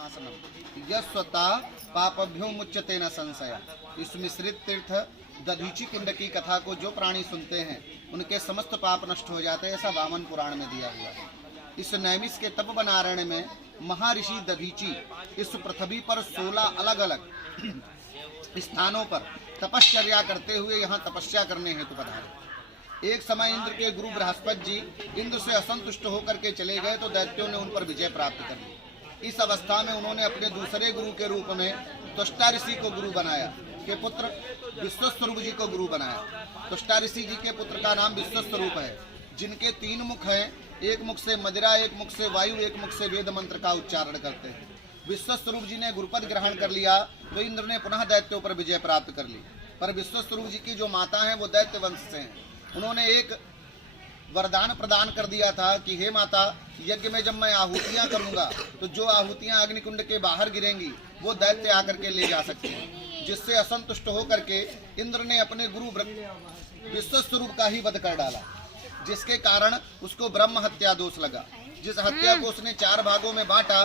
नाशनम यस्वता पापभ्यो मुच्यते न संशय। इस मिश्रित तीर्थ दधीची कुंड की कथा को जो प्राणी सुनते हैं उनके समस्त पाप नष्ट हो जाते हैं, ऐसा वामन पुराण में दिया हुआ है। इस नैमिष के तपवनारण्य में महर्षि दधीची इस पृथ्वी पर 16 अलग अलग स्थानों पर तपश्चर्या करते हुए यहाँ तपस्या करने हेतु पधारे। एक समय इंद्र के गुरु बृहस्पति जी इंद्र से असंतुष्ट होकर के चले गए तो दैत्यों ने उन पर विजय प्राप्त कर ली। इस अवस्था में उन्होंने अपने दूसरे गुरु के रूप में त्वष्टा ऋषि को गुरु बनाया, के पुत्र विश्वस्वरूप जी को गुरु बनाया। त्वष्टा ऋषि जी के पुत्र का नाम विश्वस्वरूप है, जिनके 3 मुख हैं। एक मुख से मदिरा, एक मुख से वायु, एक मुख से वेद मंत्र का उच्चारण करते हैं। विश्वस्वरूप जी ने गुरुपद ग्रहण कर लिया तो इंद्र ने पुनः दैत्यों पर विजय प्राप्त कर ली। पर विश्वस्वरूप जी की जो माता है वो दैत्य वंश से हैं। उन्होंने एक वरदान प्रदान कर दिया था कि हे माता, यज्ञ में जब मैं आहुतियां करूंगा तो जो आहुतियां अग्निकुंड के बाहर गिरेंगी वो दैत्य आकर के ले जा सकते हैं। जिससे असंतुष्ट होकर के इंद्र ने अपने गुरु विश्वस्वरूप का ही वध कर डाला, जिसके कारण उसको ब्रह्म हत्या दोष लगा। जिस हत्या को उसने 4 भागों में बांटा,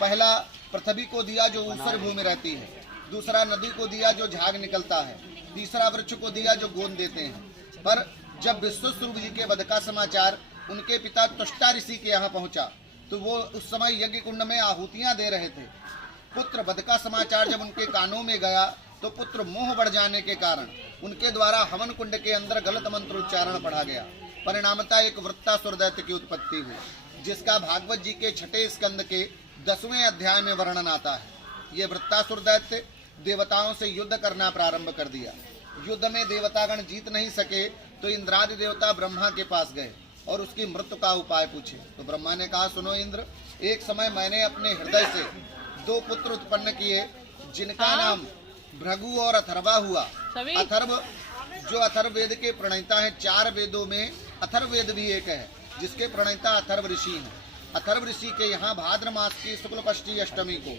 पहला पृथ्वी को दिया जो ऊसर भूमि रहती है, दूसरा नदी को दिया जो झाग निकलता है, तीसरा वृक्ष को दिया जो गोंद देते हैं। पर जब विश्वस्वरूप जी के वध का समाचार उनके पिता त्वष्टा ऋषि के यहाँ पहुंचा तो वो उस समय यज्ञ कुंड में आहुतियां दे रहे थे। पुत्र वध का समाचार जब उनके कानों में गया तो पुत्र मोह बढ़ जाने के कारण उनके द्वारा हवन कुंड के अंदर गलत मंत्र उच्चारण पढ़ा गया। परिणामतः एक वृत्तासुर दैत्य की उत्पत्ति हुई, जिसका भागवत जी के 6ठे स्कंद के 10वें अध्याय में वर्णन आता है। ये वृत्तासुर दैत्य देवताओं से युद्ध करना प्रारंभ कर दिया। युद्ध में देवतागण जीत नहीं सके तो इंद्रादि देवता ब्रह्मा के पास गए और उसकी मृत्यु का उपाय पूछे। तो ब्रह्मा ने कहा, सुनो इंद्र, एक समय मैंने अपने हृदय से 2 पुत्र उत्पन्न किए, जिनका नाम भृगु और अथर्वा हुआ। अथर्व जो अथर्ववेद के प्रणेता है, 4 वेदों में अथर्ववेद भी एक है, जिसके प्रणेता अथर्व ऋषि हैं। अथर्व ऋषि के यहाँ भाद्र मास की शुक्ल पष्ठी अष्टमी को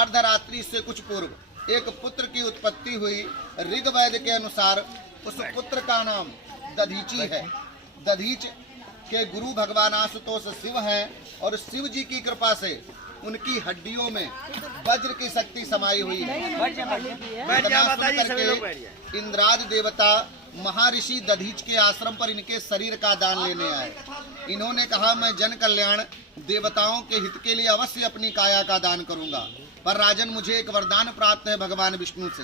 अर्धरात्रि से कुछ पूर्व एक पुत्र की उत्पत्ति हुई। ऋग्वेद के अनुसार उस पुत्र का नाम दधीची है। दधीच के गुरु भगवान आशुतोष शिव हैं और शिव जी की कृपा से उनकी हड्डियों में वज्र की शक्ति समाई हुई है। इंद्रादि देवता महर्षि दधीच के आश्रम पर इनके शरीर का दान लेने आए। इन्होंने कहा, मैं जन कल्याण देवताओं के हित के लिए अवश्य अपनी काया का दान करूंगा, पर राजन मुझे एक वरदान प्राप्त है भगवान विष्णु से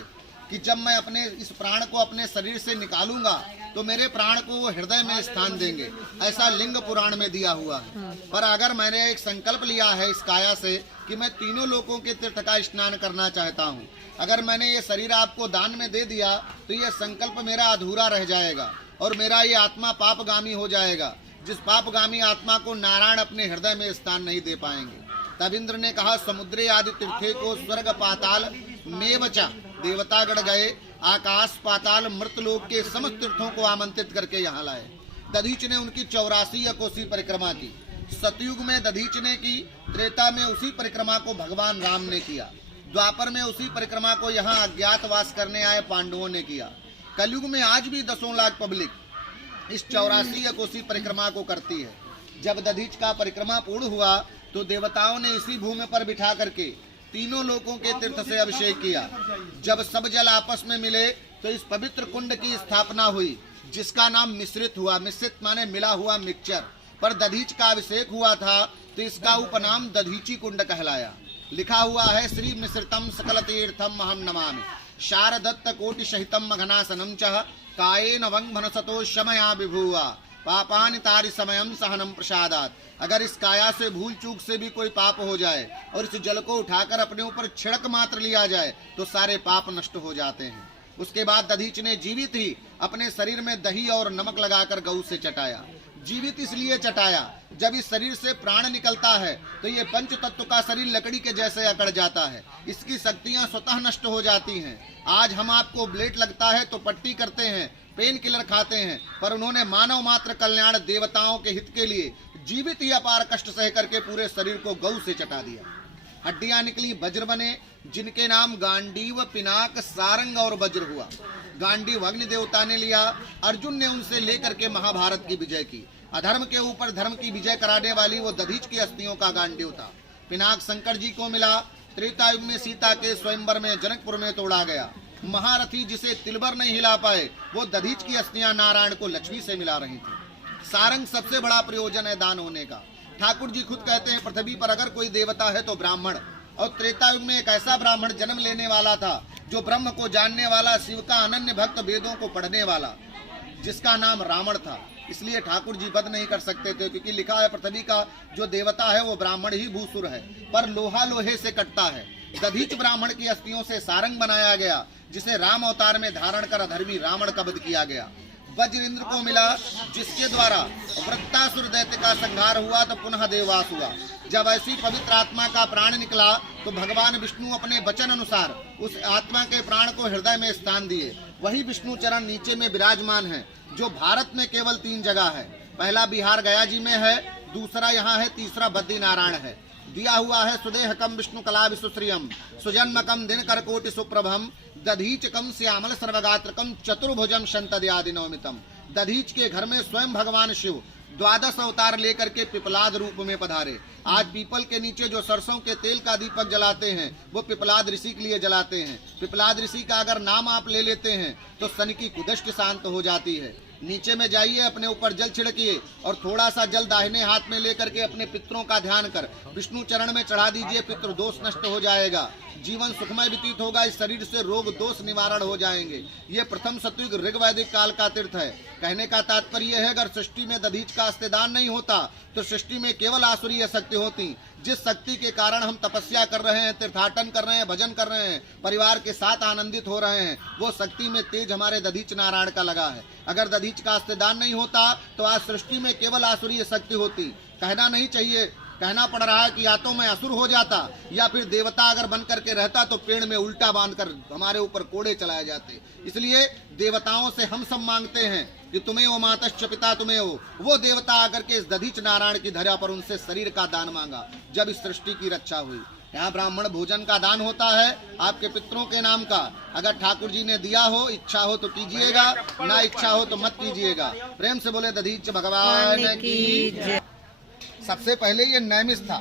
कि जब मैं अपने इस प्राण को अपने शरीर से निकालूंगा तो मेरे प्राण को वो हृदय में स्थान देंगे। ऐसा लिंग पुराण में दिया हुआ है। पर अगर मैंने एक संकल्प लिया है इस काया से कि मैं तीनों लोकों के तीर्थ का स्नान करना चाहता हूँ, अगर मैंने ये शरीर आपको दान में दे दिया तो ये संकल्प मेरा अधूरा रह जाएगा और मेरा ये आत्मा पापगामी हो जाएगा, जिस पापगामी आत्मा को नारायण अपने हृदय में स्थान नहीं दे पाएंगे। तब इंद्र ने कहा, समुद्रे आदि तीर्थे को स्वर्ग पाताल मेवचा, देवतागण गए आकाश पाताल मृतलोक के समस्त तीर्थों को आमंत्रित करके यहाँ लाए। दधीच ने उनकी 84 कोसी परिक्रमा की। सतयुग में दधीच ने की, त्रेता में उसी परिक्रमा को भगवान राम ने किया, द्वापर में उसी परिक्रमा को यहाँ अज्ञातवास करने आए पांडवों ने किया। कलयुग में आज भी 10 लाख पब्लिक इस 84 कोसी परिक्रमा को करती है। जब दधीच का परिक्रमा पूर्ण हुआ तो देवताओं ने इसी भूमि पर बिठा करके तीनों लोकों के तीर्थ से अभिषेक किया। जब सब जल आपस में मिले तो इस पवित्र कुंड की स्थापना हुई, जिसका नाम मिश्रित हुआ। मिश्रित माने मिला हुआ, मिक्सचर। पर दधीच का अभिषेक हुआ था तो इसका उपनाम दधीची कुंड कहलाया। लिखा हुआ है, श्री मिश्रितम सकल तीर्थम अहम नमामि शारदत्त कोटि सहितम मघनासनम च कायेन वंग मनसतो शमया विभुवा पापानि तारि समयम सहनम प्रसादात। अगर इस काया से भूल चूक से भी कोई पाप हो जाए और इस जल को उठाकर अपने ऊपर छिड़क मात्र लिया जाए तो सारे पाप नष्ट हो जाते हैं। उसके बाद दधीच ने जीवित ही अपने शरीर में दही और नमक लगाकर गऊ से चटाया। जीवित इसलिए चटाया, जब इस शरीर से प्राण निकलता है तो ये पंच तत्व का शरीर लकड़ी के जैसे अकड़ जाता है, इसकी शक्तियां स्वतः नष्ट हो जाती हैं। आज हम आपको ब्लेड लगता है तो पट्टी करते हैं, पेन किलर खाते हैं, पर उन्होंने मानव मात्र कल्याण देवताओं के हित के लिए जीवित ही अपार कष्ट सह करके पूरे शरीर को गऊ से चटा दिया। हड्डियां निकली, वज्र बने, जिनके नाम गांडीव, पिनाक, सारंग और वज्र हुआ। गांडीव अग्नि देवता ने लिया, अर्जुन ने उनसे लेकर के महाभारत की विजय की। अधर्म के ऊपर धर्म की विजय कराने वाली वो दधीच की अस्थियों का गांडीव था। पिनाक शंकर जी को मिला। त्रेता युग में सीता के स्वयंवर में जनकपुर में तोड़ा गया। महारथी जिसे तिलबर नहीं हिला पाए, वो दधीच की अस्थियां नारायण को लक्ष्मी से मिला रही थी। सारंग सबसे बड़ा प्रयोजन है दान होने का। ठाकुर जी खुद कहते हैं, पृथ्वी पर अगर कोई देवता है तो ब्राह्मण। और त्रेता युग में एक ऐसा ब्राह्मण जन्म लेने वाला था जो ब्रह्म को जानने वाला, शिव का अनन्य भक्त, वेदों को पढ़ने वाला, जिसका नाम रावण था। इसलिए ठाकुर जी वध नहीं कर सकते थे, क्योंकि लिखा है पृथ्वी का जो देवता है वो ब्राह्मण ही भूसुर है, पर लोहा लोहे से कटता है। दधीच ब्राह्मण की अस्थियों से सारंग बनाया गया, जिसे राम अवतार में धारण कर अधर्मी रावण का वध किया गया। वज्र इंद्र को मिला, जिसके द्वारा वृत्तासुर दैत्य का संहार हुआ तो पुनः देववास हुआ। जब ऐसी पवित्र आत्मा का प्राण निकला तो भगवान विष्णु अपने वचन अनुसार उस आत्मा के प्राण को हृदय में स्थान दिए। वही विष्णु चरण नीचे में विराजमान है, जो भारत में केवल 3 जगह है। पहला बिहार गया जी में है, दूसरा यहाँ है, तीसरा बद्रीनारायण है। दिया हुआ है सुदेहकम विष्णु कला विश्वश्रियम सुजन्मकम दिनकर कोटि सुप्रभम दधीचकम श्यामल सर्वगात्रकम चतुर्भुजम शंतद्यादि नवमितम। दधीच के घर में स्वयं भगवान शिव 12 अवतार लेकर के पिपलाद रूप में पधारे। आज पीपल के नीचे जो सरसों के तेल का दीपक जलाते हैं वो पिपलाद ऋषि के लिए जलाते हैं। पिपलाद ऋषि का अगर नाम आप ले लेते हैं तो शन की कुदष्ट शांत हो जाती है। नीचे में जाइए, अपने ऊपर जल छिड़किए और थोड़ा सा जल दाहिने हाथ में लेकर के अपने पितरों का ध्यान कर विष्णु चरण में चढ़ा दीजिए। पितृ दोष नष्ट हो जाएगा, जीवन सुखमय व्यतीत होगा, इस शरीर से रोग दोष निवारण हो जाएंगे। ये प्रथम सतयुग ऋग्वैदिक काल का तीर्थ है। कहने का तात्पर्य है, अगर सृष्टि में दधीच का अस्तिदान नहीं होता तो सृष्टि में केवल आसुरीय शक्ति होती। जिस शक्ति के कारण हम तपस्या कर रहे हैं, तीर्थाटन कर रहे हैं, भजन कर रहे हैं, परिवार के साथ आनंदित हो रहे हैं, वो शक्ति में तेज हमारे दधीच नारायण का लगा है। अगर दधीच का अस्तिदान नहीं होता तो आज सृष्टि में केवल आसुरीय शक्ति होती। कहना नहीं चाहिए, कहना पड़ रहा है कि या तो मैं असुर हो जाता या फिर देवता अगर बन करके रहता तो पेड़ में उल्टा बांधकर हमारे ऊपर कोड़े चलाए जाते। इसलिए देवताओं से हम सब मांगते हैं कि तुम्हें वो मातश्च पिता तुम्हें वो देवता आकर के इस दधीच नारायण की धरा पर उनसे शरीर का दान मांगा जब इस सृष्टि की रक्षा हुई। यहाँ ब्राह्मण भोजन का दान होता है आपके पितरों के नाम का। अगर ठाकुर जी ने दिया हो, इच्छा हो तो कीजिएगा, ना इच्छा हो तो मत कीजिएगा। प्रेम से बोले दधीच भगवान की। सबसे पहले ये नैमिष था।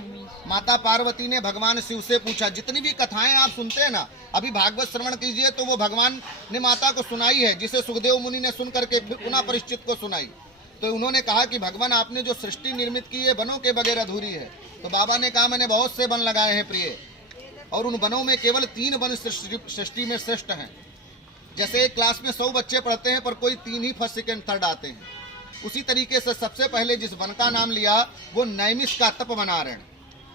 माता पार्वती ने भगवान शिव से पूछा, जितनी भी कथाएं आप सुनते हैं ना, अभी भागवत श्रवण कीजिए तो वो भगवान ने माता को सुनाई है, जिसे सुखदेव मुनि ने सुन करके फिर पुनः परीक्षित को सुनाई। तो उन्होंने कहा कि भगवान आपने जो सृष्टि निर्मित की है वनों के बगैर अधूरी है। तो बाबा ने कहा, मैंने बहुत से वन लगाए हैं प्रिय, और उन वनों में केवल 3 वन सृष्टि में श्रेष्ठ हैं। जैसे एक क्लास में 100 बच्चे पढ़ते हैं पर कोई 3 ही फर्स्ट सेकेंड थर्ड आते हैं, उसी तरीके से सबसे पहले जिस वन का नाम लिया वो नैमिष का तपवनारायण।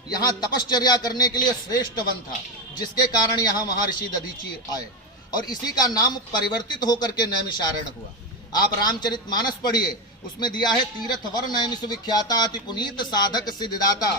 यहाँ तपश्चर्या करने के लिए श्रेष्ठ वन था, जिसके कारण यहाँ महर्षि दधीची आए और इसी का नाम परिवर्तित होकर के नैमिषारण्य हुआ। आप रामचरितमानस पढ़िए, उसमें दिया है, तीर्थ वर नैमिष विख्याता अति पुनीत साधक सिद्धिदाता।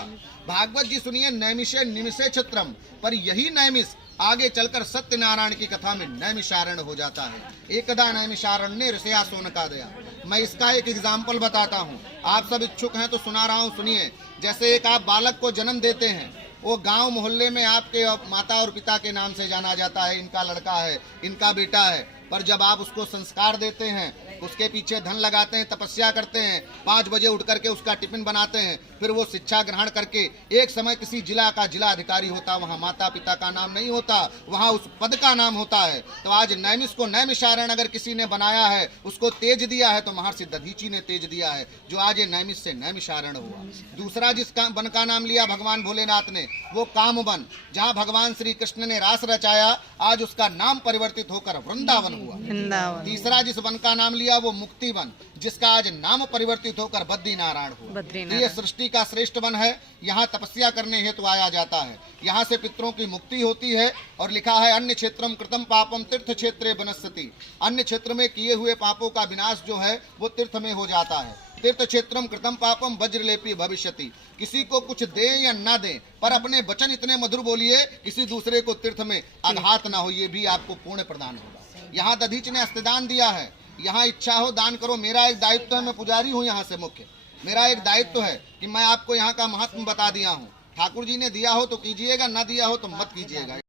भागवत जी सुनिए, नैमिषे निमिषे छत्रम, पर यही नैमिष आगे चलकर सत्यनारायण की कथा में नैमिषारण्य हो जाता है। एकदा नैमिषारण्य ऋषया सोनका दया। मैं इसका एक एग्जाम्पल बताता हूँ, आप सब इच्छुक हैं तो सुना रहा हूँ, सुनिए। जैसे एक आप बालक को जन्म देते हैं, वो गांव मोहल्ले में आपके माता और पिता के नाम से जाना जाता है, इनका लड़का है, इनका बेटा है। पर जब आप उसको संस्कार देते हैं, उसके पीछे धन लगाते हैं, तपस्या करते हैं, 5 बजे उठ करके उसका टिफिन बनाते हैं, फिर वो शिक्षा ग्रहण करके एक समय किसी जिला का जिला अधिकारी होता, वहाँ माता पिता का नाम नहीं होता, वहाँ उस पद का नाम होता है। तो आज नैमिष को नैमिषारण्य अगर किसी ने बनाया है, उसको तेज दिया है, तो महर्षि दधीची ने तेज दिया है, जो आज ये नैमिष से नैमिषारण्य हुआ। दूसरा जिस वन का नाम लिया भगवान भोलेनाथ ने, वो काम वन, जहाँ भगवान श्री कृष्ण ने रास रचाया, आज उसका नाम परिवर्तित होकर वृंदावन हुआ। तीसरा जिस वन का नाम लिया वो मुक्ति वन, जिसका आज नाम परिवर्तित होकर बद्रीनारायण हुआ। ये सृष्टि का श्रेष्ठ वन है। यहाँ तपस्या करने हेतु आया जाता है, यहाँ से पितरों की मुक्ति होती है। और लिखा है, अन्य क्षेत्रम कृतम पापम तीर्थ क्षेत्रे वनस्पति। अन्य क्षेत्र में किए हुए पापों का विनाश जो है वो तीर्थ में हो जाता है। तीर्थ क्षेत्रम कृतम पापम वज्रलेपी भविष्यति। किसी को कुछ दे या ना दे, पर अपने वचन इतने मधुर बोलिए, किसी दूसरे को तीर्थ में आघात ना हो, ये भी आपको पुण्य प्रदान होगा। यहाँ दधीच ने अस्तिदान दिया है। यहाँ इच्छा हो दान करो। मेरा एक दायित्व है, मैं पुजारी हूँ यहाँ से मुख्य, मेरा एक दायित्व है कि मैं आपको यहाँ का महत्व बता दिया हूँ। ठाकुर जी ने दिया हो तो कीजिएगा, ना दिया हो तो मत कीजिएगा।